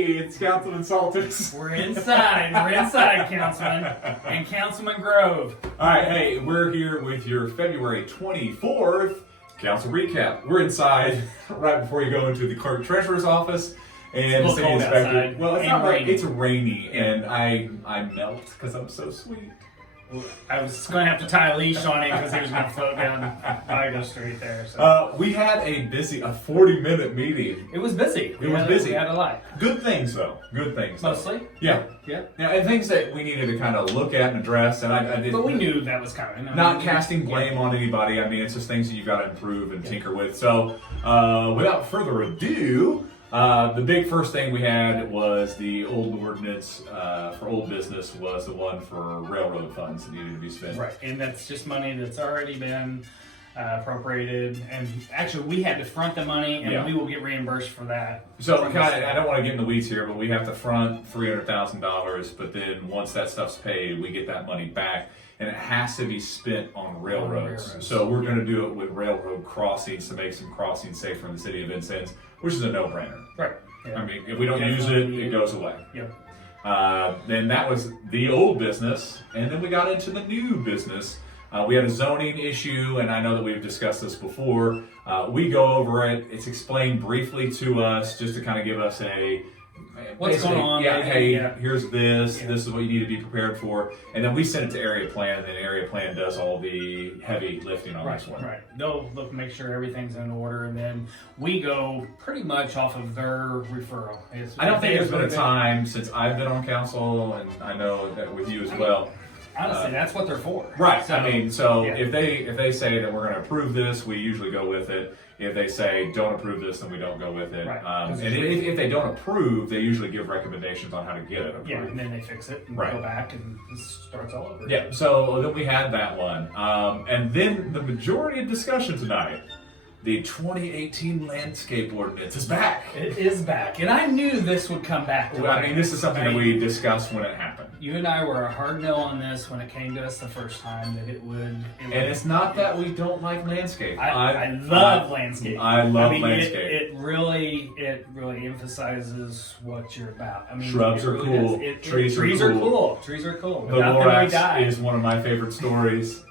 Hey, it's Councilman Salters. We're inside. We're inside, Councilman. And Councilman Grove. All right, hey, we're here with your February 24th council recap. We're inside right before you go into the clerk treasurer's office and the city inspector. Outside. Well, it's And not like rainy. it's rainy, and I melt because I'm so sweet. I was going to have to tie a leash on it because he was going to float down Idaho Street there. So. We had a 40-minute meeting. It was busy. It was busy. We had a lot. Good things, though. Good things. Though. Mostly. Yeah. Yeah. Yeah, and things that we needed to kind of look at and address, and I did. But we knew that was coming. Not casting blame on anybody. I mean, it's just things that you've got to improve and tinker with. So, without further ado, the big first thing we had was the old ordinance for old business was the one for railroad funds that needed to be spent. Right, and that's just money that's already been appropriated, and actually we had to front the money, and we will get reimbursed for that. So, I don't want to get in the weeds here, but we have to front $300,000, but then once that stuff's paid, we get that money back, and it has to be spent on railroads. So we're going to do it with railroad crossings to make some crossings safer in the city of Vincennes, which is a no-brainer. Right. Yeah. I mean, if we don't use it, it goes away. Yep. Then that was the old business, and then we got into the new business. We had a zoning issue, and I know that we've discussed this before. We go over it. It's explained briefly to us just to kind of give us a what's going on. Yeah, hey, here's this. Yeah. This is what you need to be prepared for. And then we send it to Area Plan, and then Area Plan does all the heavy lifting on this one. Right. They'll look, make sure everything's in order, and then we go pretty much off of their referral. I don't think there's been a time since I've been on council, and I know that with you as well. Honestly, that's what they're for. Right. So, I mean, so if they say that we're going to approve this, we usually go with it. If they say don't approve this, then we don't go with it. Right. And if they don't approve, they usually give recommendations on how to get it approved. Yeah, and then they fix it and go back and it starts all over. Yeah. So then we had that one, and then the majority of discussion tonight. The 2018 landscape ordinance is back. It is back, and I knew this would come back. I mean, this is something that we discussed when it happened. You and I were a hard no on this when it came to us the first time that it would. And it's not that we don't like landscape. I love landscape. I love landscape. It really emphasizes what you're about. I mean, shrubs are cool. Trees are cool. Trees are cool. The Lorax is one of my favorite stories.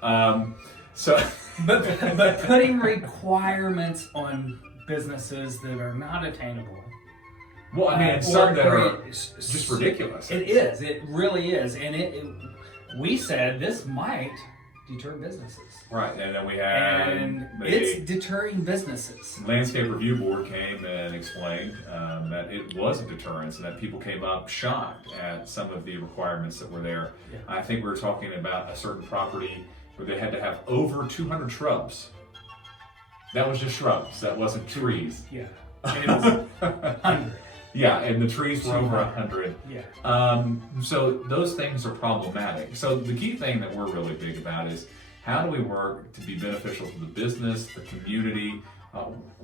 But putting requirements on businesses that are not attainable. Well, I mean, some that are just ridiculous. It is. It really is. And we said this might deter businesses. Right, and then we had... And it's deterring businesses. Landscape Review Board came and explained that it was a deterrence and that people came up shocked at some of the requirements that were there. Yeah. I think we were talking about a certain property where they had to have over 200 shrubs. That was just shrubs. That wasn't trees. Yeah. It was 100. Yeah, and the trees were over 100. Yeah. So those things are problematic. So the key thing that we're really big about is how do we work to be beneficial to the business, the community.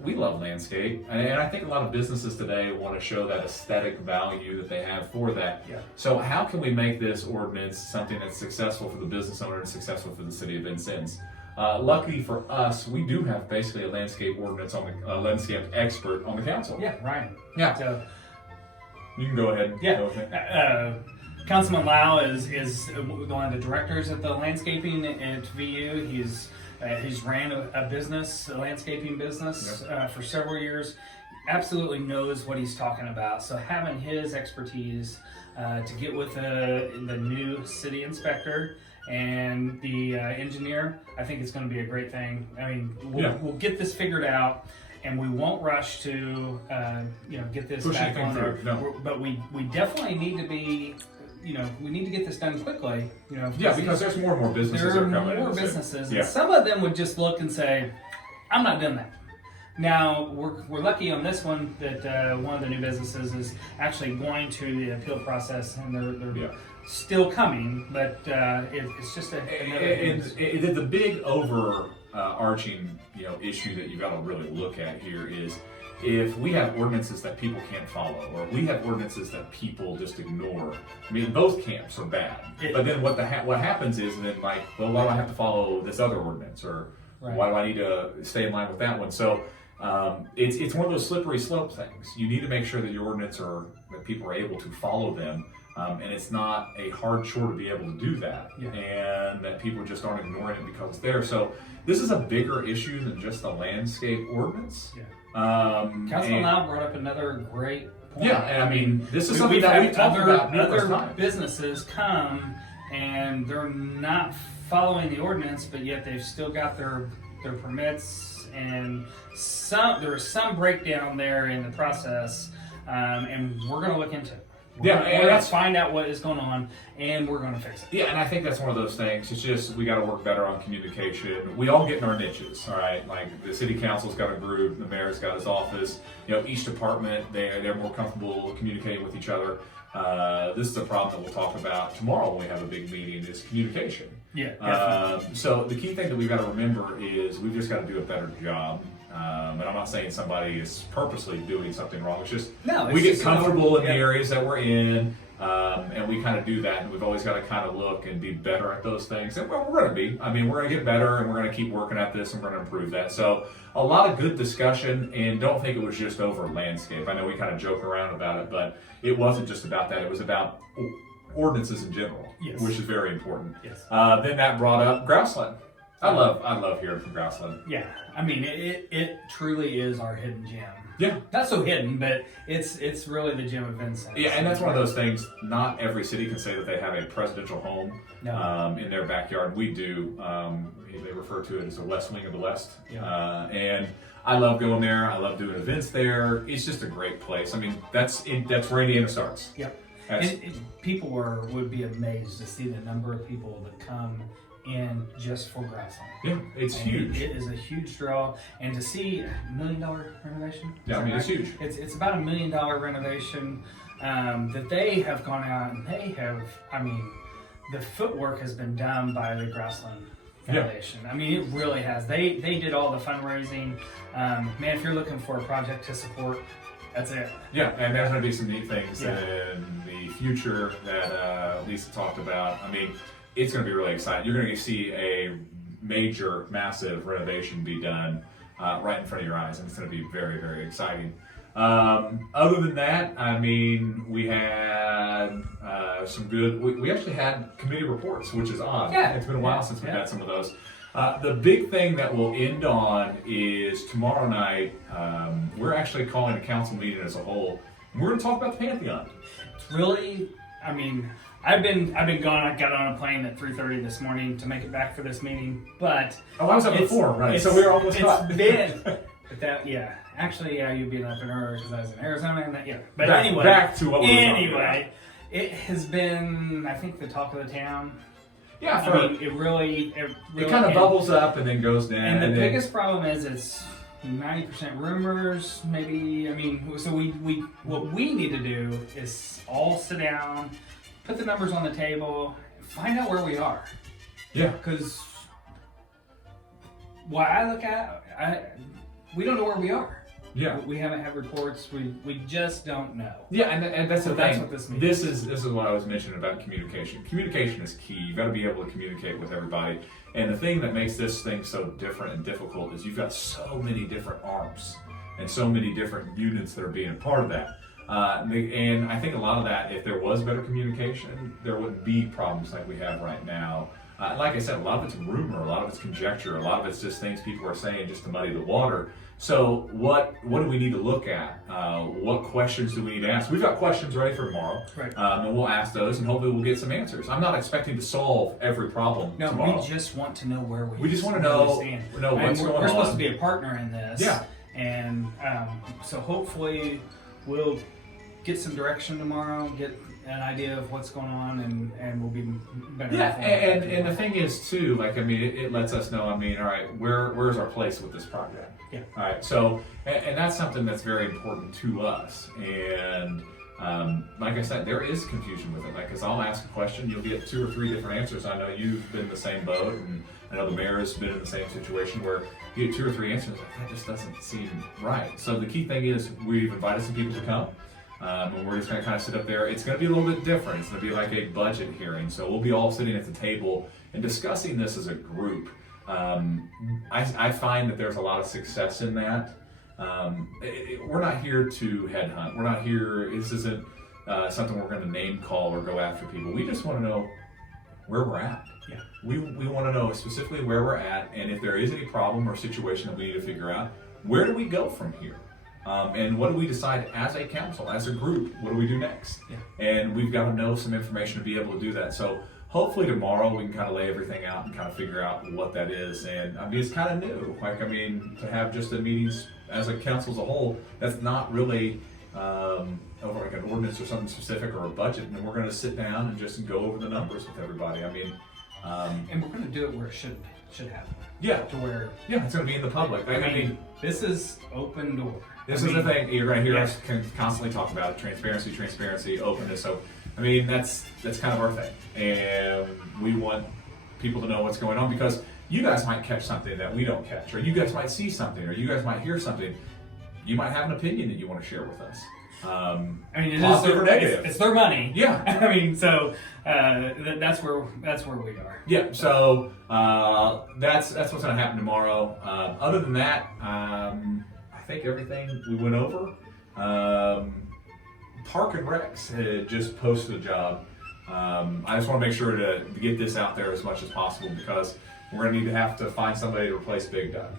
We love landscape, and I think a lot of businesses today want to show that aesthetic value that they have for that. Yeah. So how can we make this ordinance something that's successful for the business owner and successful for the city of Vincennes? Luckily for us, we do have basically a landscape ordinance landscape expert on the council. Yeah, Ryan. Yeah. So, you can go ahead. Yeah. Councilman Lau is one of the directors at the landscaping at VU. He's ran a landscaping business for several years. Absolutely knows what he's talking about. So having his expertise to get with the new city inspector and the engineer, I think it's going to be a great thing. I mean, we'll get this figured out, and we won't rush to get this back on there. No. But we definitely need to be. We need to get this done quickly. Because there's more and more businesses that are coming in. There are more businesses, and some of them would just look and say, "I'm not doing that." Now we're lucky on this one that one of the new businesses is actually going to the appeal process, and they're still coming, but it's just another. The big overarching issue that you got to really look at here is if we have ordinances that people can't follow, or we have ordinances that people just ignore. I mean, both camps are bad. But then what happens is then why do I have to follow this other ordinance, or why do I need to stay in line with that one? So it's one of those slippery slope things. You need to make sure that your ordinance that people are able to follow them. And it's not a hard chore to be able to do that, and that people just aren't ignoring it because it's there. So this is a bigger issue than just the landscape ordinance. Councilman Lau brought up another great point. Yeah, and I mean, this is something that we've talked about numerous other times. businesses come and they're not following the ordinance, but yet they've still got their permits, and there's some breakdown there in the process, and we're going to look into it. We're going to find out what is going on, and we're going to fix it. Yeah, and I think that's one of those things. It's just we got to work better on communication. We all get in our niches, all right? Like the city council's got a group, the mayor's got his office. Each department, they're more comfortable communicating with each other. This is a problem that we'll talk about tomorrow when we have a big meeting, is communication. Yeah. So the key thing that we've got to remember is we've just got to do a better job. And I'm not saying somebody is purposely doing something wrong. It's just we get comfortable in the areas that we're in, and we kind of do that. And we've always got to kind of look and be better at those things. And we're going to be. I mean, we're going to get better, and we're going to keep working at this, and we're going to improve that. So a lot of good discussion, and don't think it was just over landscape. I know we kind of joke around about it, but it wasn't just about that. It was about ordinances in general, which is very important. Then that brought up grassland. I love hearing from grassland. Yeah, I mean, it truly is our hidden gem. Yeah, not so hidden, but it's really the gem of Vincent. Yeah, and that's one of those things. Not every city can say that they have a presidential home in their backyard. We do. They refer to it as the West Wing of the West. And I love going there. I love doing events there. It's just a great place. I mean, that's where Indiana starts. Yep. And people would be amazed to see the number of people that come in just for grassland. Yeah, it's huge. It is a huge draw, and to see $1 million renovation. Yeah, I mean, it's huge. It's about $1 million renovation that they have gone out and they have. I mean, the footwork has been done by the Grassland Foundation. I mean, it really has. They did all the fundraising. Man, if you're looking for a project to support, that's it. Yeah, and there's going to be some neat things in the future that Lisa talked about. I mean, it's going to be really exciting. You're going to see a major, massive renovation be done right in front of your eyes, and it's going to be very, very exciting. Other than that, I mean, we had some good. We actually had committee reports, which is odd. Yeah, it's been a while since we've had some of those. The big thing that we'll end on is tomorrow night. We're actually calling a council meeting as a whole. We're going to talk about the Pantheon. It's really, I mean, I've been gone. I got on a plane at 3:30 this morning to make it back for this meeting, but I was up before, right? So we were almost up. It's been, but that actually, you've been up in earlier because I was in Arizona, and that But anyway, back to what we were talking about. It has been, I think, the talk of the town. Yeah, I mean, it really kind of bubbles up and then goes down. And the biggest problem is it's 90% rumors, maybe. I mean, so we what we need to do is all sit down, put the numbers on the table, find out where we are. Yeah. Because what I look at, we don't know where we are. Yeah. We haven't had reports. We just don't know. Yeah, and that's the thing. That's what this means. This is what I was mentioning about communication. Communication is key. You've got to be able to communicate with everybody. And the thing that makes this thing so different and difficult is you've got so many different arms and so many different units that are being a part of that. And I think a lot of that, if there was better communication, there wouldn't be problems like we have right now. Like I said, a lot of it's rumor, a lot of it's conjecture, a lot of it's just things people are saying just to muddy the water. So what do we need to look at? What questions do we need to ask? We've got questions ready for tomorrow, right. And we'll ask those, and hopefully we'll get some answers. I'm not expecting to solve every problem tomorrow. We just want to know where we just want to know what's going on. We're supposed to be a partner in this. Yeah. And so hopefully we'll get some direction tomorrow, get an idea of what's going on, and we'll be better. Yeah, and the thing is too, like, I mean, it lets us know, I mean, all right, where's our place with this project? Yeah. All right, so, and that's something that's very important to us. And like I said, there is confusion with it. Like, because I'll ask a question, you'll get 2 or 3 different answers. I know you've been in the same boat, and I know the mayor has been in the same situation where you get 2 or 3 answers, like, that just doesn't seem right. So the key thing is we've invited some people to come. And we're just going to kind of sit up there. It's going to be a little bit different. It's going to be like a budget hearing. So we'll be all sitting at the table and discussing this as a group. I find that there's a lot of success in that. we're not here to headhunt. We're not here. This isn't something we're going to name call or go after people. We just want to know where we're at. Yeah. We want to know specifically where we're at, and if there is any problem or situation that we need to figure out, where do we go from here? And what do we decide as a council, as a group? What do we do next? Yeah. And we've got to know some information to be able to do that. So hopefully tomorrow we can kind of lay everything out and kind of figure out what that is. And I mean, it's kind of new. Like, I mean, to have just the meetings as a council as a whole, that's not really over like an ordinance or something specific or a budget. And we're going to sit down and just go over the numbers with everybody. I mean, and we're going to do it where it should happen. Yeah. To where. Yeah, it's going to be in the public. I mean, this is open door. This is the thing you're going to hear us constantly talk about: transparency, openness. So, I mean, that's kind of our thing, and we want people to know what's going on because you guys might catch something that we don't catch, or you guys might see something, or you guys might hear something. You might have an opinion that you want to share with us. I mean, it positive or negative. It's their money. Yeah. I mean, so that's where we are. Yeah. So that's what's going to happen tomorrow. Other than that, I think everything we went over. Park and Recs had just posted a job. I just want to make sure to get this out there as much as possible because we're going to have to find somebody to replace Big Doug.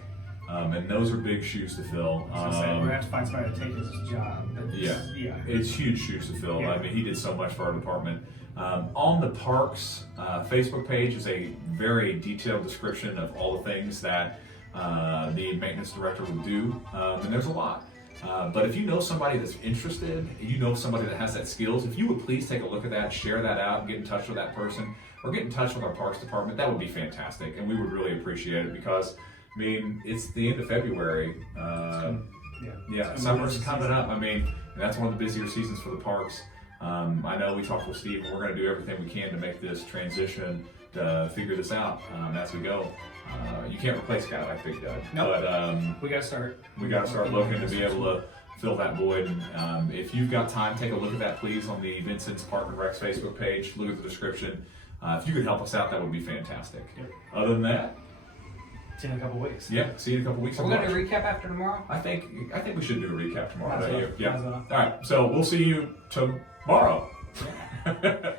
And those are big shoes to fill. We're going to have to find somebody to take his job. Yeah, it's huge shoes to fill. Yeah. I mean, he did so much for our department. On the Parks Facebook page is a very detailed description of all the things that the maintenance director would do, and there's a lot. But if you know somebody that's interested, you know somebody that has that skills, if you would please take a look at that, share that out, get in touch with that person, or get in touch with our Parks department, that would be fantastic, and we would really appreciate it because, I mean, it's the end of February. Summer's coming up. I mean, and that's one of the busier seasons for the parks. I know we talked with Steve, and we're going to do everything we can to make this transition to figure this out as we go. You can't replace a guy like Big Doug, but we got to start. We got to start looking to be able to fill that void. And if you've got time, take a look at that, please, on the Vincent's Park and Recs Facebook page. Look at the description. If you could help us out, that would be fantastic. Yep. Other than that, see you in a couple weeks. Yeah, see you in a couple weeks. We're going to do a recap after tomorrow. I think we should do a recap tomorrow. Might as well. Yeah. All right. So we'll see you tomorrow. Yeah.